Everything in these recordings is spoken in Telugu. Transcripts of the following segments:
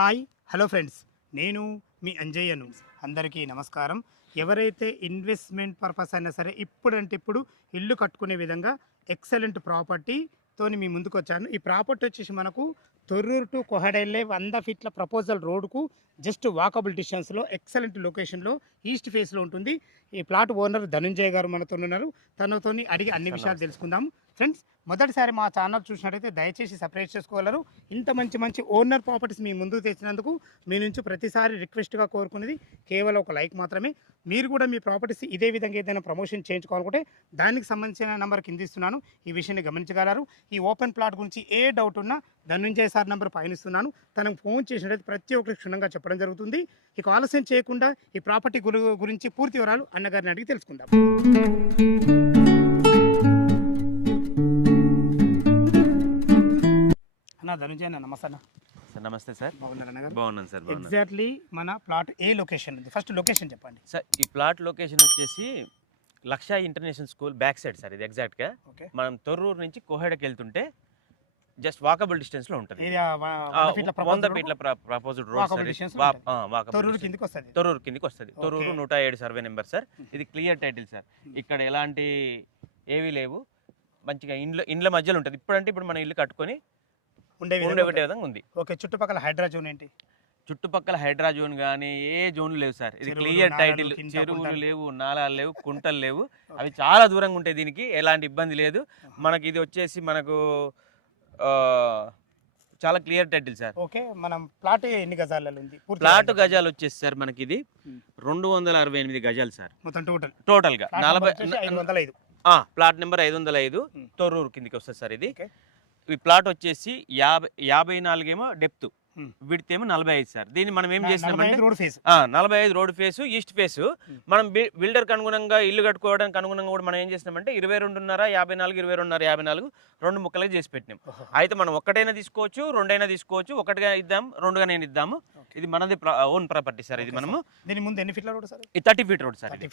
హాయ్ హలో ఫ్రెండ్స్, నేను మీ అంజయ్యను. అందరికీ నమస్కారం. ఎవరైతే ఇన్వెస్ట్మెంట్ పర్పస్ అయినా సరే ఇప్పుడంటే ఇప్పుడు ఇల్లు కట్టుకునే విధంగా ఎక్సలెంట్ ప్రాపర్టీతోని మీ ముందుకు వచ్చాను. ఈ ప్రాపర్టీ వచ్చేసి మనకు తొర్రూరు టు కొహడెల్లే 100 ఫీట్ల ప్రపోజల్ రోడ్కు జస్ట్ వాకబుల్ డిస్టెన్స్లో ఎక్సలెంట్ లొకేషన్లో ఈస్ట్ ఫేస్లో ఉంటుంది. ఈ ప్లాట్ ఓనర్ ధనుంజయ్ గారు మనతో ఉన్నారు. తనతోని అడిగి అన్ని విషయాలు తెలుసుకుందాం. ఫ్రెండ్స్, మొదటిసారి మా ఛానల్ చూసినట్టయితే దయచేసి సబ్స్క్రైబ్ చేసుకోగలరు. ఇంత మంచి ఓనర్ ప్రాపర్టీస్ మీ ముందుకు తెచ్చినందుకు మీ నుంచి ప్రతిసారి రిక్వెస్ట్గా కోరుకునేది కేవలం ఒక లైక్ మాత్రమే. మీరు కూడా మీ ప్రాపర్టీస్ ఇదే విధంగా ఏదైనా ప్రమోషన్ చేయించుకోవాలనుకుంటే దానికి సంబంధించిన నెంబర్ కింద ఇస్తున్నాను, ఈ విషయాన్ని గమనించగలరు. ఈ ఓపెన్ ప్లాట్ గురించి ఏ డౌట్ ఉన్నా ధనుంజయ్ సార్ నెంబర్ పైన ఇస్తున్నాను. తనకు ఫోన్ చేసినట్టయితే ప్రతి ఒక్కరికి క్షుణ్ణంగా చెప్పడం జరుగుతుంది. ఇక ఆలస్యం చేయకుండా ఈ ప్రాపర్టీ గురించి పూర్తి వివరాలు అన్నగారిని అడిగి తెలుసుకుందాం. ధనుంజయ్ అన్న, నమస్తే అన్న. సార్ నమస్తే సార్. బాగున్నాను సార్. ఎగ్జాక్ట్లీ మన ప్లాట్ ఏ లొకేషన్ ఉంది? ఫస్ట్ లొకేషన్ చెప్పండి సార్. ఈ ప్లాట్ లొకేషన్ వచ్చేసి Laksh international school back side sir. ఇది ఎగ్జాక్ట్గా మనం తొర్రూరు నుంచి కోహెడకి వెళ్తుంటే జస్ట్ వాకబుల్ డిస్టెన్స్ లో ఉంటుంది. 100 ఫీట్ల ప్రపోజ్డ్ రోడ్ తొర్రూరు కిందకి వస్తుంది. Thorrur 107 survey number sir. ఇది క్లియర్ టైటిల్ సార్. ఇక్కడ ఎలాంటి ఏవీ లేవు. మంచిగా ఇండ్ల మధ్యలో ఉంటుంది. ఇప్పుడు మన ఇల్లు కట్టుకొని ఉండే విధంగా ఉంది. ఓకే. చుట్టుపక్కల హైడ్రా జోన్ ఏంటి? చుట్టుపక్కల హైడ్రా జోన్ కానీ ఏ జోన్లు లేవు సార్. ఇది క్లియర్ టైటిల్. చెరువులు లేవు, నాలాలు లేవు, కుంటలు లేవు. అవి చాలా దూరంగా ఉంటాయి. దీనికి ఎలాంటి ఇబ్బంది లేదు. మనకి ఇది వచ్చేసి మనకు చాలా క్లియర్ టైటిల్ సార్. ఓకే. మనం ప్లాట్ ఎన్ని గజాలలో ఉంది? ప్లాట్ గజాలు వచ్చేసి సార్ మనకి ఇది 268 గజాలు సార్. మొత్తం టోటల్ గా 505. ప్లాట్ నెంబర్ 505 తొర్రూరు కిందికి వస్తుంది సార్. ఇది ఈ ప్లాట్ వచ్చేసి 54 ఏమో డెప్త్, విడ్త్ ఏమో 45 సార్. దీన్ని మనం ఏం చేసినామంటే 45 రోడ్ ఫేస్, ఈస్ట్ ఫేస్. మనం బిల్డర్ కి అనుగుణంగా ఇల్లు కట్టుకోవడానికి అనుగుణంగా కూడా మనం ఏం చేసినామంటే 22.5, 54, 22.5, 54 రెండు ముక్కలుగా చేసి పెట్టినాం. అయితే మనం ఒక్కటైనా తీసుకోవచ్చు, రెండైనా తీసుకోవచ్చు. ఒకటిగా ఇద్దాం, రెండుగా నేను ఇద్దాము. ఇది మనది ఓన్ ప్రాపర్టీ సార్. ఇది మనము దీని ముందు ఎన్ని ఫీట్ల road sir? 30 feet road sir. 30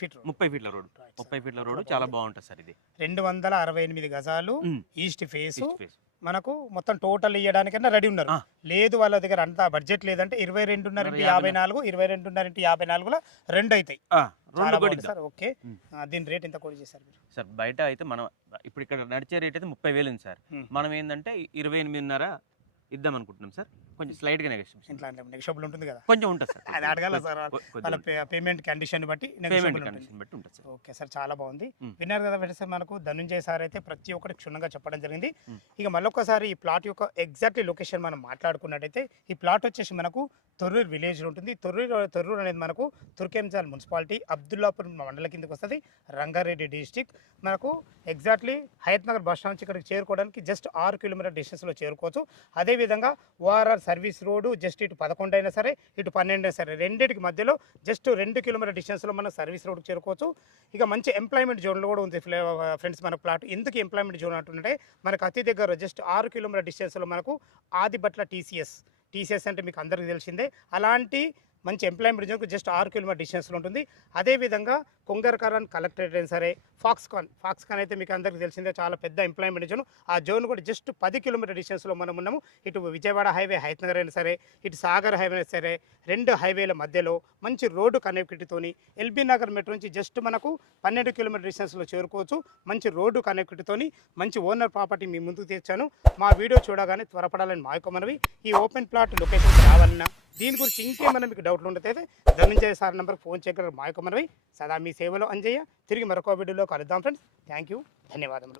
ఫీట్ల రోడ్. 30 ఫీట్ల రోడ్ చాలా బాగుంటుంది సార్. ఇది 268 గజాలు ఈస్ట్ ఫేస్. మనకు మొత్తం టోటల్ ఇవ్వడానికన్నా రెడీ ఉన్నారు. లేదు వాళ్ళ దగ్గర అంత బడ్జెట్ లేదంటే 22.5 x 54, 22.5 x 54 రెండు అవుతాయి. Sir okay. దీని రేట్ ఎంత కోడి చేశారు మీరు? సార్ బయట అయితే మనం ఇప్పుడు ఇక్కడ నడిచే రేట్ అయితే 30,000 ఉంది సార్. మనం ఏంటంటే 28.5 ఇద్దాం అనుకుంటున్నాం సార్. కొంచెం స్లైట్ గా నెగోషియబుల్ ఉంటుంది కదా? కొంచెం ఉంటుంది సార్. అది అడగాల సార్. వాళ్ళ పేమెంట్ కండిషన్ బట్టి ఉంటుంది సార్. ఓకే సార్, చాలా బాగుంది. విన్నారు కదా సార్. మనకు ధనుంజయ్ సార్ అయితే ప్రతి ఒక్కటి క్షుణ్ణంగా చెప్పడం జరిగింది. ఇక మళ్ళొకసారి ఈ ప్లాట్ యొక్క ఎగ్జాక్ట్లీ లొకేషన్ మనం మాట్లాడుకున్నట్టయితే ఈ ప్లాట్ వచ్చేసి మనకు తొర్రూరు విలేజ్ లో ఉంటుంది. తొర్రూరు అనేది మనకు తుర్కెంచాల్ మున్సిపాలిటీ, అబ్దుల్లాపూర్ మండల కిందకి వస్తుంది, రంగారెడ్డి డిస్టిక్. మనకు exactly Hayathnagar bus stand నుంచి ఇక్కడికి చేరుకోవడానికి జస్ట్ 6 కిలోమీటర్ డిస్టెన్స్లో చేరుకోవచ్చు. అదేవిధంగా ఓఆర్ఆర్ సర్వీస్ రోడ్డు జస్ట్ ఇటు 11 అయినా సరే, ఇటు 12 అయినా సరే, రెండింటికి మధ్యలో జస్ట్ 2 కిలోమీటర్ డిస్టెన్స్లో మనం సర్వీస్ రోడ్కి చేరుకోవచ్చు. ఇక మంచి ఎంప్లాయ్మెంట్ జోన్లో కూడా ఉంది ఫ్రెండ్స్ మన ప్లాట్. ఎందుకు ఎంప్లాయ్మెంట్ జోన్ అంటుంటే మనకు అతి దగ్గర జస్ట్ 6 కిలోమీటర్ డిస్టెన్స్లో మనకు ఆదిబట్ల టీసీఎస్ అంటే మీకు అందరికీ తెలిసిందే. అలాంటి మంచి ఎంప్లాయ్మెంట్ జోన్కు జస్ట్ 6 కిలోమీటర్ డిస్టెన్స్లో ఉంటుంది. అదేవిధంగా కొంగర్కరన్ కలెక్టరేట్ అయినా సరే, ఫాక్స్కాన్ అయితే మీకు అందరికీ తెలిసిందే, చాలా పెద్ద ఎంప్లాయ్మెంట్ జోన్. ఆ జోన్ కూడా జస్ట్ 10 కిలోమీటర్ డిస్టెన్స్లో మనం ఉన్నాము. ఇటు విజయవాడ హైవే, హయత్ నగర్ అయినా సరే, ఇటు సాగర్ హైవే అయినా సరే, రెండు హైవేల మధ్యలో మంచి రోడ్డు కనెక్టివిటీతోని ఎల్బీ నగర్ మెట్రో నుంచి జస్ట్ మనకు 12 కిలోమీటర్ డిస్టెన్స్లో చేరుకోవచ్చు. మంచి రోడ్డు కనెక్టివిటీతోని మంచి ఓనర్ ప్రాపర్టీ మీ ముందుకు తెచ్చాను. మా వీడియో చూడగానే త్వరపడాలని మా యొక్క మనవి. ఈ ఓపెన్ ప్లాట్ లొకేషన్ రావాలన్నా దీని గురించి ఇంకేమైనా మీకు డౌట్లు ఉండేది ధనుంజయ్ సార్ నెంబర్కి ఫోన్ చేయగలరు. మా యొక్క మనవి. సదా మీ సేవలో అంజయ్య. తిరిగి మరొక వీడియోలో కలుద్దాం ఫ్రెండ్స్. థ్యాంక్ యూ, ధన్యవాదములు.